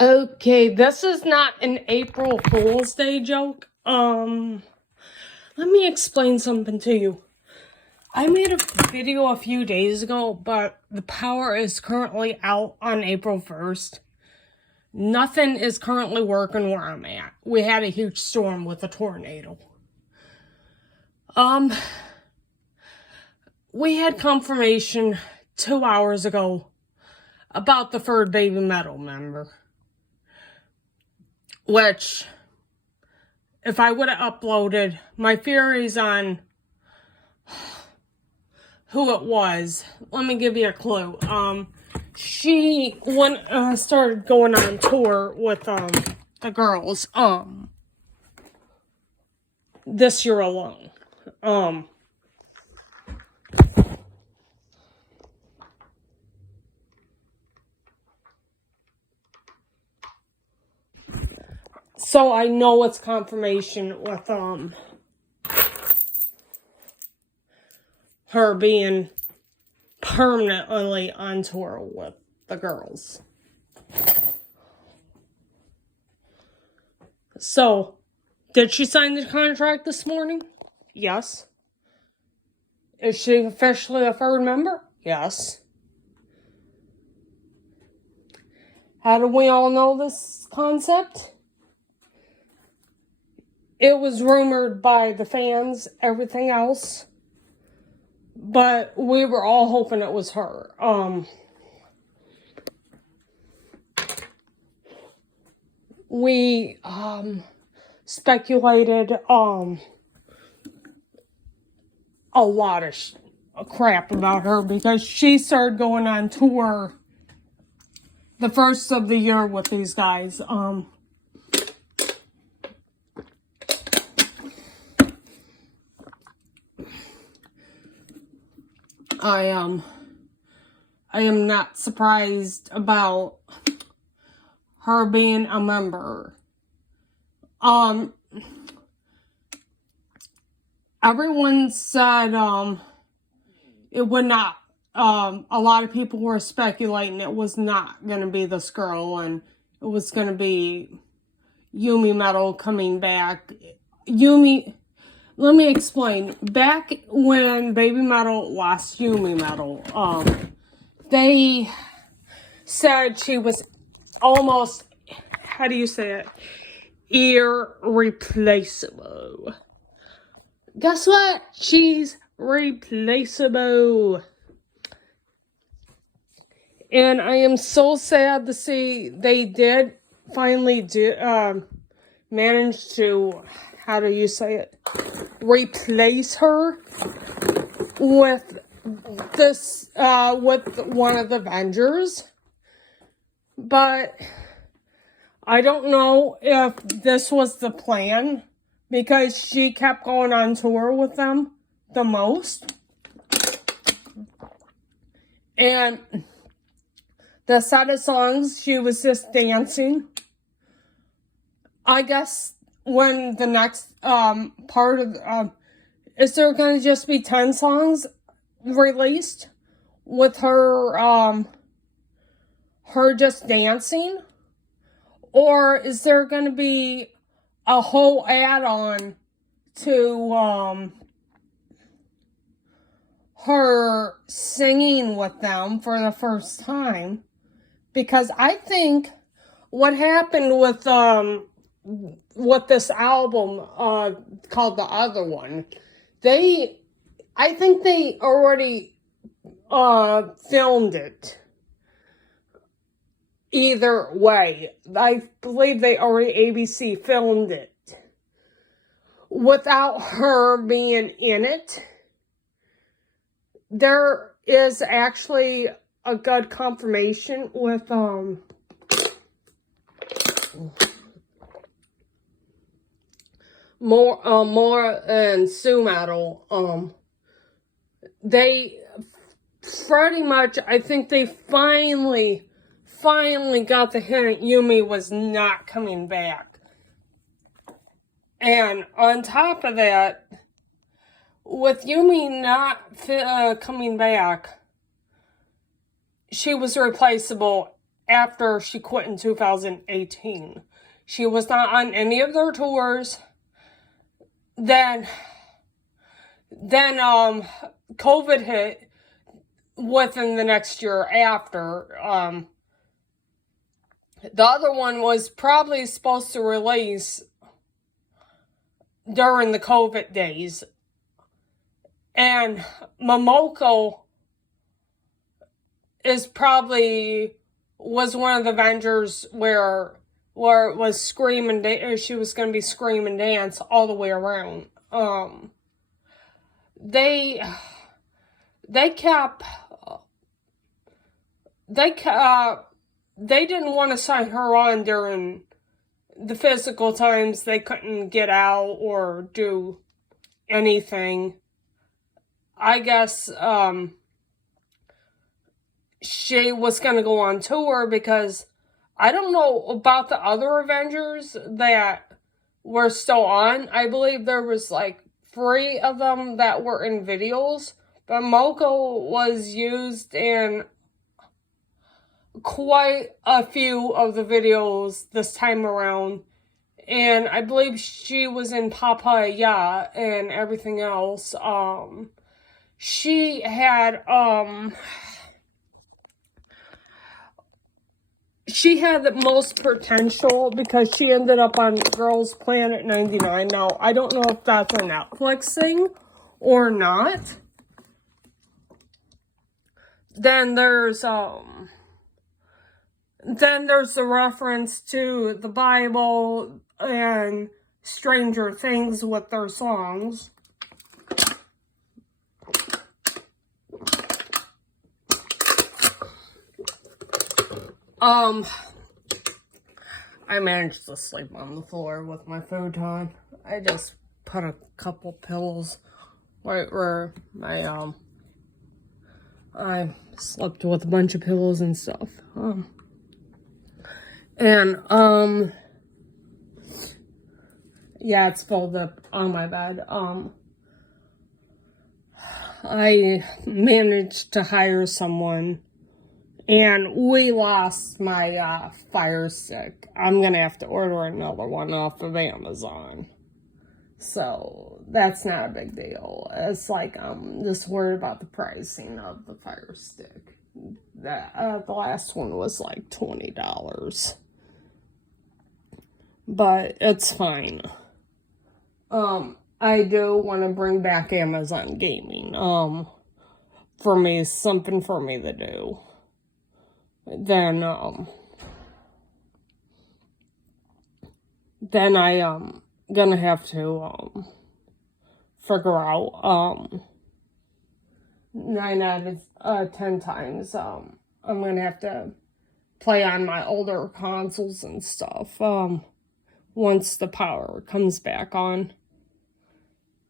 Okay, this is not an April Fool's Day joke. Let me explain something to you. I made a video a few days ago, but the power is currently out on April 1st. Nothing is currently working where I'm at. We had a huge storm with a tornado. We had confirmation 2 hours ago about the third Baby Metal member. Which, if I would have uploaded my theories on who it was, let me give you a clue. She started going on tour with the girls this year alone. So I know it's confirmation with her being permanently on tour with the girls. So, did she sign the contract this morning? Yes. Is she officially a third member? Yes. How do we all know this concept? It was rumored by the fans, everything else. But we were all hoping it was her. We speculated a lot of crap about her because she started going on tour the first of the year with these guys. I am not surprised about her being a member. Everyone said it would not. A lot of people were speculating it was not going to be this girl, and it was going to be Yumi Metal coming back. Let me explain. Back when Baby Metal lost Yumi Metal, they said she was almost, how do you say it? Irreplaceable. Guess what? She's replaceable. And I am so sad to see they did finally manage to, how do you say it? Replace her with this, with one of the Avengers. But I don't know if this was the plan because she kept going on tour with them the most. And the set of songs, she was just dancing. I guess when the next part of, is there going to just be 10 songs released with her, her just dancing? Or is there going to be a whole add-on to her singing with them for the first time? Because I think what happened with this album called The Other One, I think they already filmed it. Either way, I believe they already, ABC filmed it. Without her being in it, there is actually a good confirmation with Mora and Sue Metal. They pretty much, I think they finally got the hint Yumi was not coming back. And on top of that, with Yumi not coming back, she was replaceable after she quit in 2018. She was not on any of their tours. Then COVID hit within the next year after. The other one was probably supposed to release during the COVID days. And Momoko was one of the Avengers where it was she was going to be scream and dance all the way around. They didn't want to sign her on during the physical times they couldn't get out or do anything. I guess she was going to go on tour because I don't know about the other Avengers that were still on. I believe there was like 3 of them that were in videos, but Moko was used in quite a few of the videos this time around, and I believe she was in Papaya and everything else. She had the most potential because she ended up on Girls Planet 99. Now, I don't know if that's a Netflix thing or not. Then there's the reference to the Bible and Stranger Things with their songs. I managed to sleep on the floor with my futon. I just put a couple pillows right where I slept with a bunch of pillows and stuff. Yeah, it's filled up on my bed. I managed to hire someone, and we lost my Fire Stick. I'm gonna have to order another one off of Amazon. So that's not a big deal. It's like I'm just worried about the pricing of the Fire Stick. The last one was like $20. But it's fine. I do want to bring back Amazon Gaming. For me, something for me to do. Then I gonna have to figure out 9 out of 10 times I'm gonna have to play on my older consoles and stuff once the power comes back on.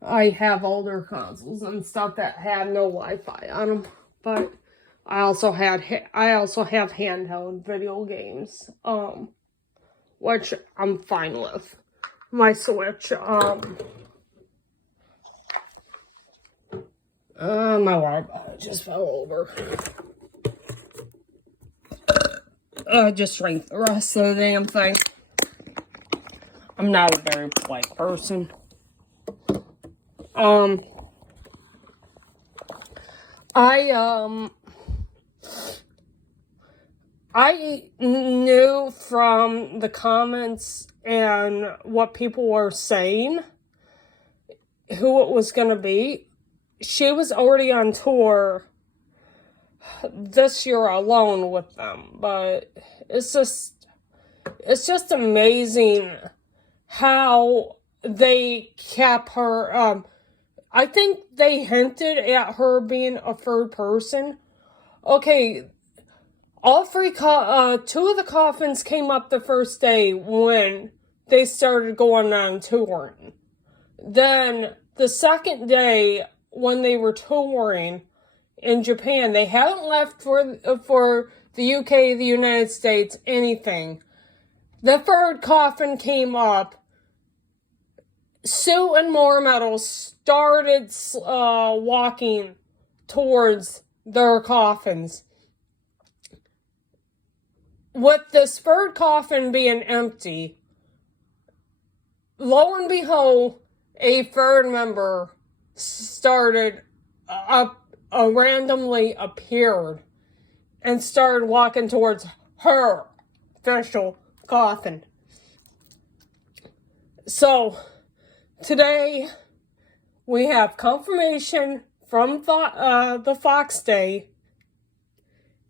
I have older consoles and stuff that had no Wi-Fi on them, but I also have handheld video games, which I'm fine with. My Switch, my water bottle just fell over. Just drank the rest of the damn thing. I'm not a very polite person. I knew from the comments and what people were saying who it was going to be. She was already on tour this year alone with them, but it's just amazing how they kept her. I think they hinted at her being a third person. Okay, all 2 of the coffins came up the first day when they started going on touring. Then the second day when they were touring in Japan, they haven't left for the UK, the United States, anything. The third coffin came up. Sue and Moormetal started walking towards their coffins. with this third coffin being empty, lo and behold, a third member started randomly appeared and started walking towards her official coffin. So today we have confirmation from the Fox Day.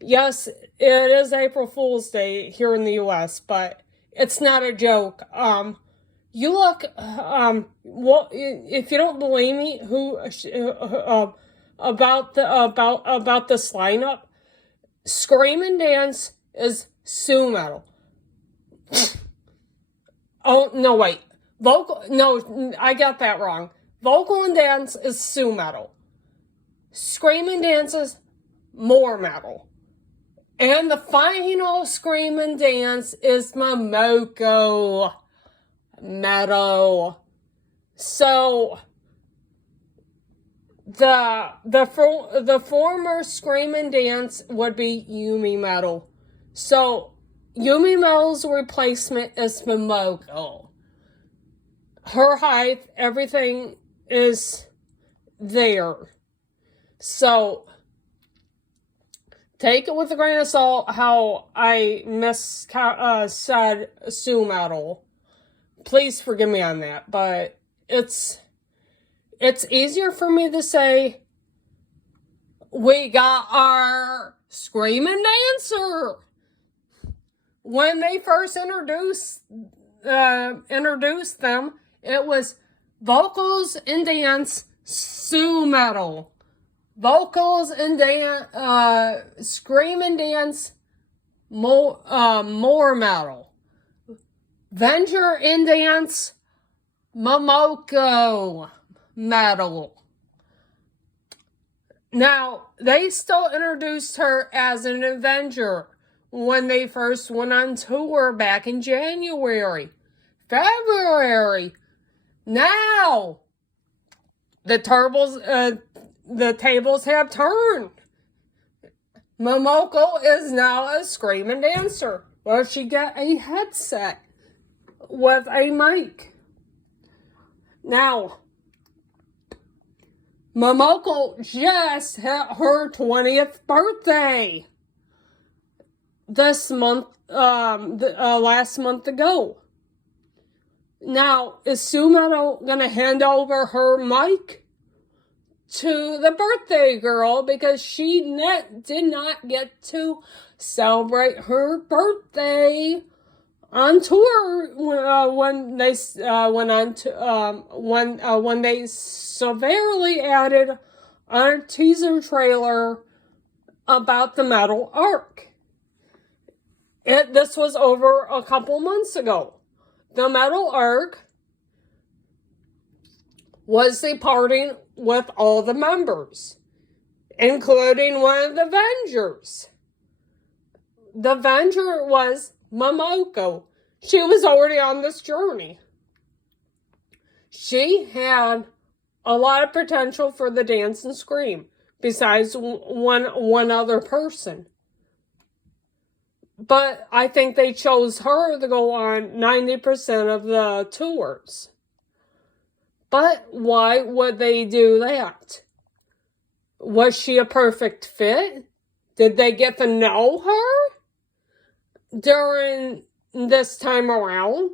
Yes, it is April Fool's Day here in the U.S., but it's not a joke. You look, well, if you don't believe me, about this lineup, Scream and Dance is Sue Metal. Oh, no, wait. I got that wrong. Vocal and Dance is Sue Metal. Scream and Dance is more metal. And the final Scream and Dance is Momoko metal. So the former Scream and Dance would be Yumi metal. So Yumi metal's replacement is Momoko. Her height, everything is there. So take it with a grain of salt how I said Sue metal. Please forgive me on that, but it's easier for me to say we got our Screaming Dancer. When they first introduced them, it was vocals and dance Sue metal. Vocals and dance, Scream and Dance, more metal. Venture and Dance, Momoko metal. Now, they still introduced her as an Avenger when they first went on tour back in January, February. Now, the tables have turned. Momoko is now a Screaming Dancer. Well, she got a headset with a mic. Now, Momoko just hit her 20th birthday this month, last month ago. Now, is Sue Metal gonna hand over her mic to the birthday girl because she did not get to celebrate her birthday on tour when they went on to when they severely added a teaser trailer about the Metal Arc. This was over a couple months ago. The Metal Arc was departing with all the members, including one of the Avengers. The Avenger was Momoko. She was already on this journey. She had a lot of potential for the dance and scream, besides one other person. But I think they chose her to go on 90% of the tours. But why would they do that? Was she a perfect fit? Did they get to know her during this time around?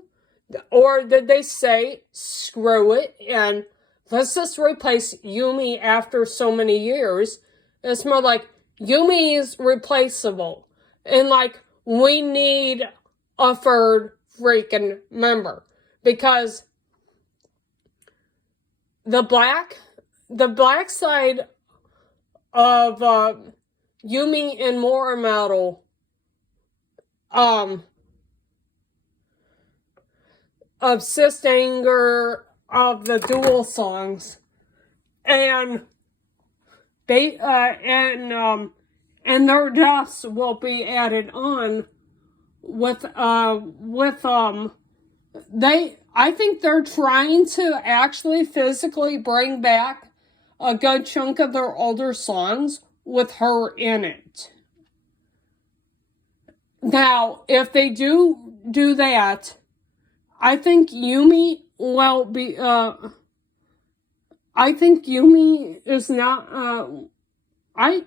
Or did they say, screw it, and let's just replace Yumi after so many years? It's more like, Yumi is replaceable. And like, we need a third freaking member. Because the black side of Yumi and More Metal of Sis Anger, of the dual songs, and they and their deaths will be added on with I think they're trying to actually physically bring back a good chunk of their older songs with her in it. Now, if they do that, I think Yumi will be, I think Yumi is not, I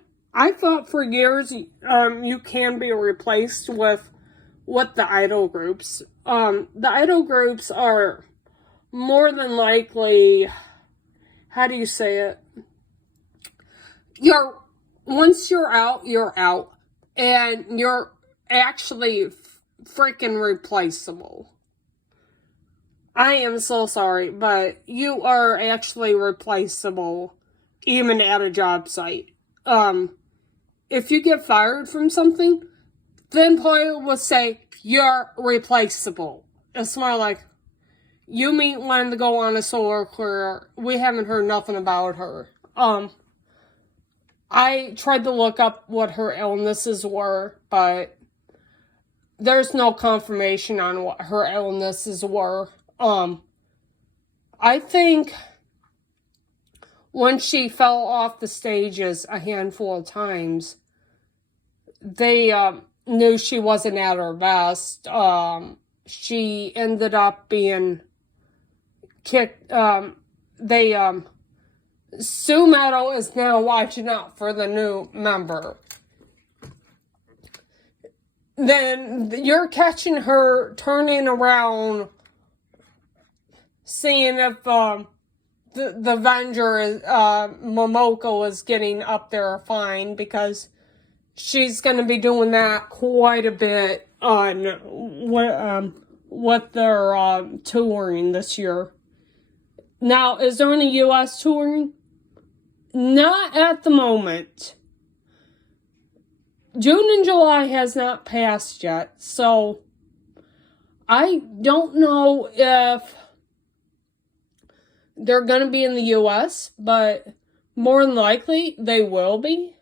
thought for years, you can be replaced with the idol groups. The idol groups are more than likely, how do you say it? Once you're out, and you're actually freaking replaceable. I am so sorry, but you are actually replaceable, even at a job site. If you get fired from something, the employer will say, you're replaceable. It's more like, Yumi wanted to go on a solo career. We haven't heard nothing about her. I tried to look up what her illnesses were, but there's no confirmation on what her illnesses were. I think when she fell off the stages a handful of times, they knew she wasn't at her best. She ended up being kicked. Sue Meadow is now watching out for the new member. Then you're catching her turning around, seeing if the Avenger, Momoko, is getting up there fine, because she's going to be doing that quite a bit on what they're touring this year. Now, is there any U.S. touring? Not at the moment. June and July has not passed yet, so I don't know if they're going to be in the U.S., but more than likely they will be.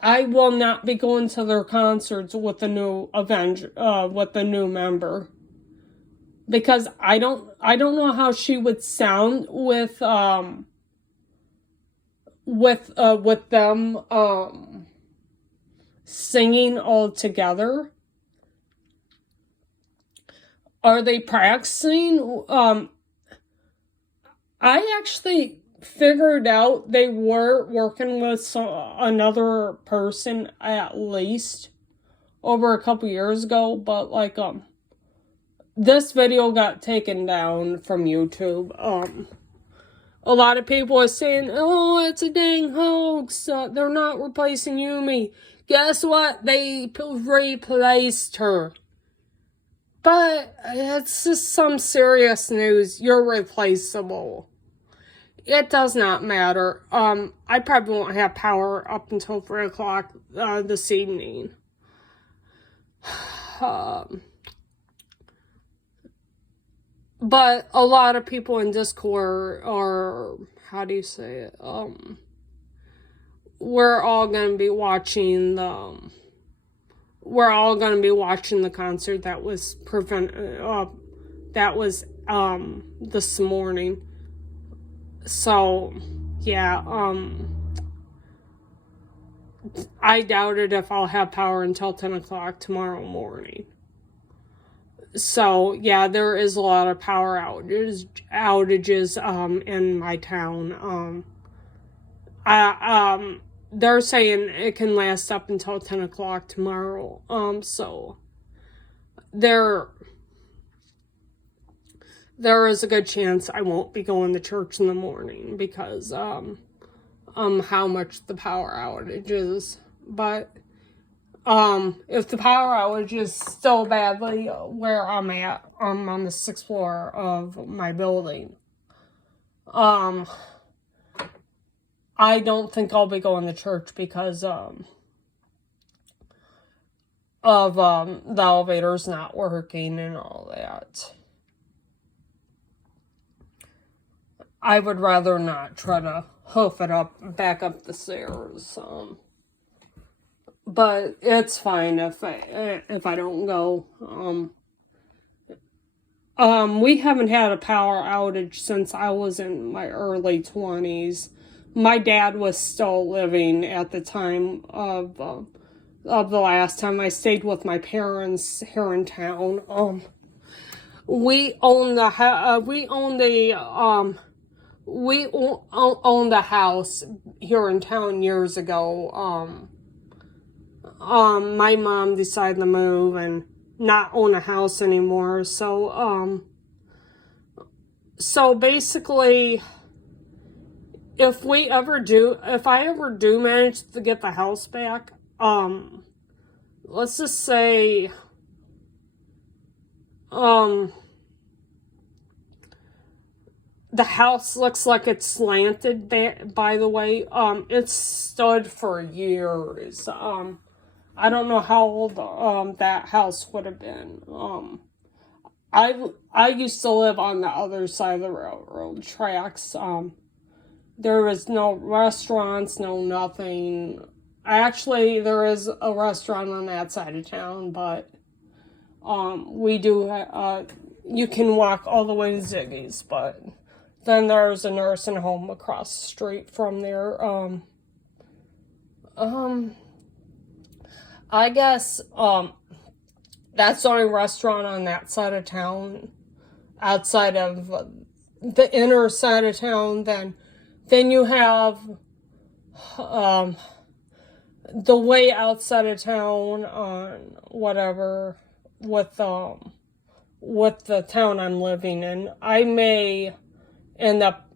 I will not be going to their concerts with the new Avenger, with the new member, because I don't know how she would sound with them singing all together. Are they practicing? I actually figured out they were working with another person at least over a couple years ago, but like this video got taken down from YouTube. A lot of people are saying, oh, it's a dang hoax, they're not replacing Yumi. Guess what? They replaced her. But it's just some serious news. You're replaceable. It does not matter. I probably won't have power up until 3 o'clock this evening. But a lot of people in Discord are, how do you say it? We're all going to be watching the concert that was this morning. So, yeah, I doubt it if I'll have power until 10 o'clock tomorrow morning. So, yeah, there is a lot of power outages in my town. They're saying it can last up until 10 o'clock tomorrow. So there is a good chance I won't be going to church in the morning because how much the power outage is. But if the power outage is still badly where I'm at, I'm on the 6th floor of my building. I don't think I'll be going to church because of the elevators not working and all that. I would rather not try to hoof it back up the stairs. But it's fine if I don't go. We haven't had a power outage since I was in my early 20s. My dad was still living at the time of of the last time I stayed with my parents here in town. We own the owned a house here in town years ago. My mom decided to move and not own a house anymore. So basically, if I ever do manage to get the house back, let's just say, the house looks like it's slanted, by the way. It's stood for years. I don't know how old, that house would have been. I used to live on the other side of the railroad tracks. There was no restaurants, no nothing. Actually, there is a restaurant on that side of town, but, we do, you can walk all the way to Ziggy's, but then there's a nursing home across the street from there. I guess, that's the only restaurant on that side of town, outside of the inner side of town. Then you have, the way outside of town on whatever, with the town I'm living in. I may end up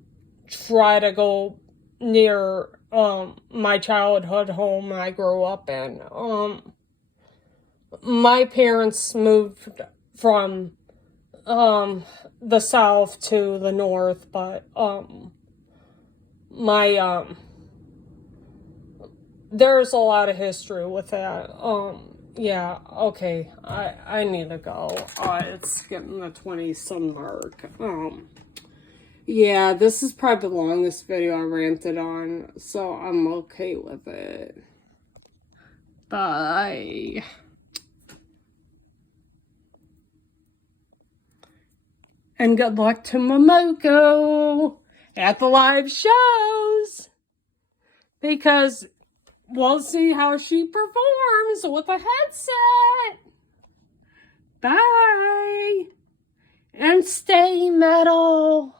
try to go near, my childhood home I grew up in. My parents moved from, the south to the north, but, there's a lot of history with that. Yeah, okay, I need to go. It's getting the 20-some mark. Yeah, this is probably the longest video I ranted on, so I'm okay with it. Bye. And good luck to Momoko at the live shows, because we'll see how she performs with a headset. Bye. And stay metal.